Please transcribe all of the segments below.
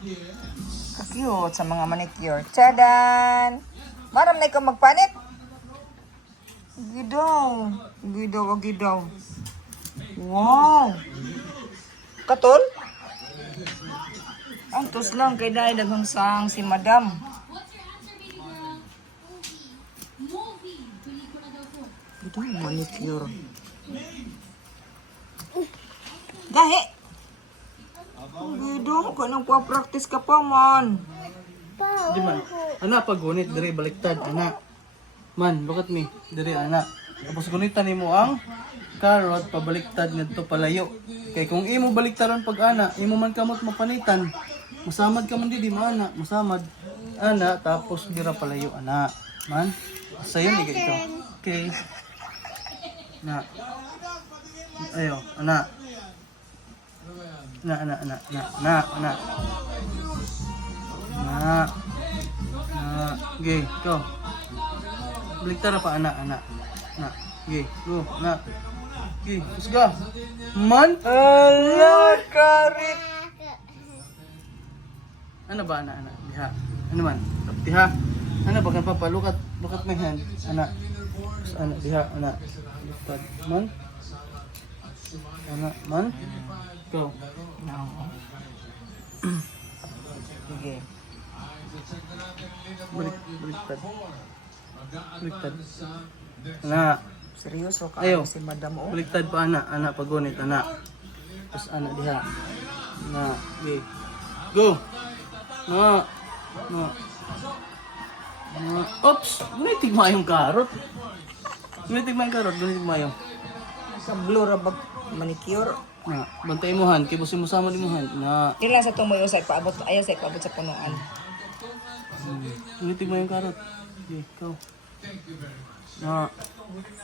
Cute sa mga manicure. Tchadan! Maram na ikaw magpanit. Gidaw. Gidaw. Wow! Katol? Ang tos lang kay dahil daghang sang si madam. Gidaw, manicure. Gahe! Gidaw, kanang pa-practice ka pa man. Di man. Ana pag gunit diri baliktad ana. Man, look at me. Diri ana. Tapos gunitan nimo ang carrot pabaliktad ngadto palayo. Kay kung imo baliktaron pag ana, imo man kamot mapanitan. Masamad ka man di ana, masamad. Ana tapos dira palayo ana. Man, sayo ni ito. Okay. Na. Ayo, ana. Na. Okay, go. Baliktara pa, anak. Okay, go, anak. Okay, let's go. Man? Ala, karit! Ano ba, anak? Diha. Ano man? Diha. Ano ba, kan papa? Look at my hand. Anak. Anak, diha, anak. Baliktad. Man? Anak, man? Go. No. Sige. Baliktad. Anak. Seryoso ka Ayo. si madam o? Baliktad pa anak pagunit anak. Tapos anak diha. Na, okay. Go. Na. Oops, gunitig mo yung karot. Gunitig mo yung karot, gunitig mo yung. Sa blue rabag manicure. Na, bantay mo han, kay busin mo sama di mo han. Na, Kailan sa tumoy sa paabot, ayaw sa paabot sa punuan. gunitig mo yung karot. Okay, go. Na.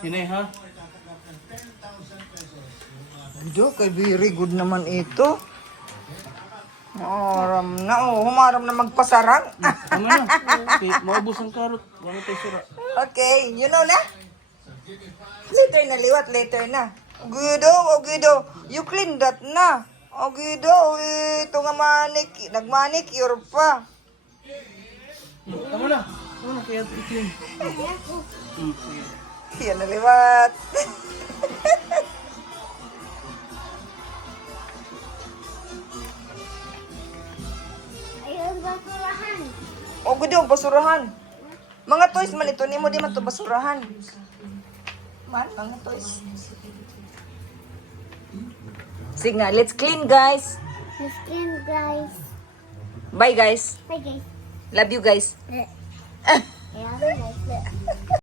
Hinay ha. Gidaw, kay very good naman ito. Humaram na magpasarang. Tama na. Okay, maubos ang karot. Wala tayo sira. Okay, you know na? Later na liwat, later na. Gidaw, you clean that na. Gidaw, ito nga nagmanicure pa. Tama na. Kaya i-clean. Yan na liwat. Ayun, basurahan. Gidaw, basurahan. Mga toys man ito, ni mo di man ito basurahan. Man, mga toys. Sige na, let's clean guys. Let's clean, guys. Bye guys. Bye, guys. Love you guys. Yeah, guys.